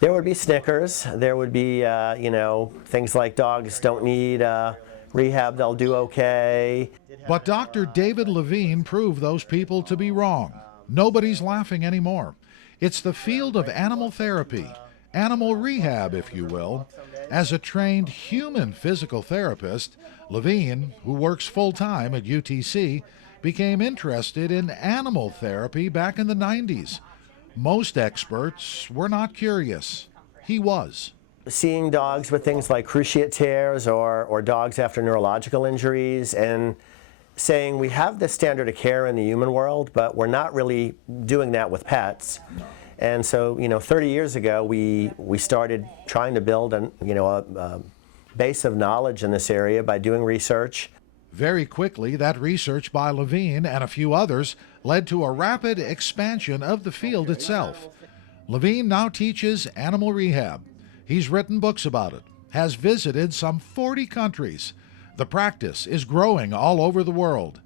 There would be snickers. There would be, things like dogs don't need rehab, they'll do okay. But Dr. David-Levine proved those people to be wrong. Nobody's laughing anymore. It's the field of animal therapy, animal rehab, if you will. As a trained human physical therapist, Levine, who works full-time at UTC, became interested in animal therapy back in the 90s. Most experts were not curious. He was. Seeing dogs with things like cruciate tears or dogs after neurological injuries and saying we have this standard of care in the human world, but we're not really doing that with pets. And so, 30 years ago, we started trying to build a base of knowledge in this area by doing research. Very quickly, that research by Levine and a few others led to a rapid expansion of the field itself. Levine now teaches animal rehab. He's written books about it, has visited some 40 countries. The practice is growing all over the world.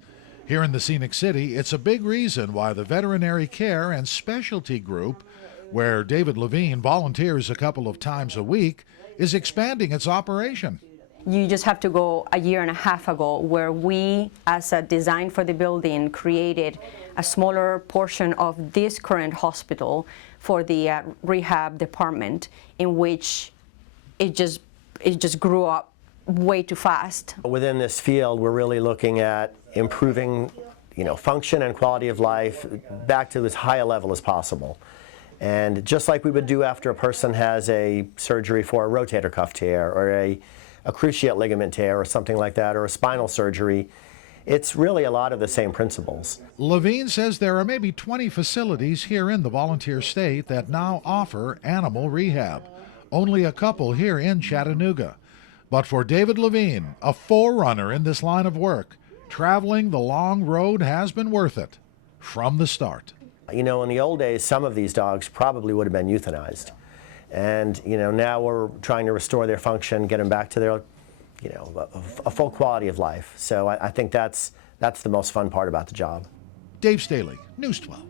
Here in the Scenic City, it's a big reason why the Veterinary Care and Specialty Group, where David Levine volunteers a couple of times a week, is expanding its operation. You just have to go a year and a half ago where we, as a design for the building, created a smaller portion of this current hospital for the rehab department, in which it just grew up way too fast. Within this field, we're really looking at improving, function and quality of life back to as high a level as possible. And just like we would do after a person has a surgery for a rotator cuff tear or a cruciate ligament tear or something like that, or a spinal surgery, it's really a lot of the same principles. Levine says there are maybe 20 facilities here in the volunteer state that now offer animal rehab. Only a couple here in Chattanooga. But for David Levine, a forerunner in this line of work, traveling the long road has been worth it from the start. In the old days, some of these dogs probably would have been euthanized. And, now we're trying to restore their function, get them back to their, a full quality of life. So I think that's the most fun part about the job. Dave Staley, News 12.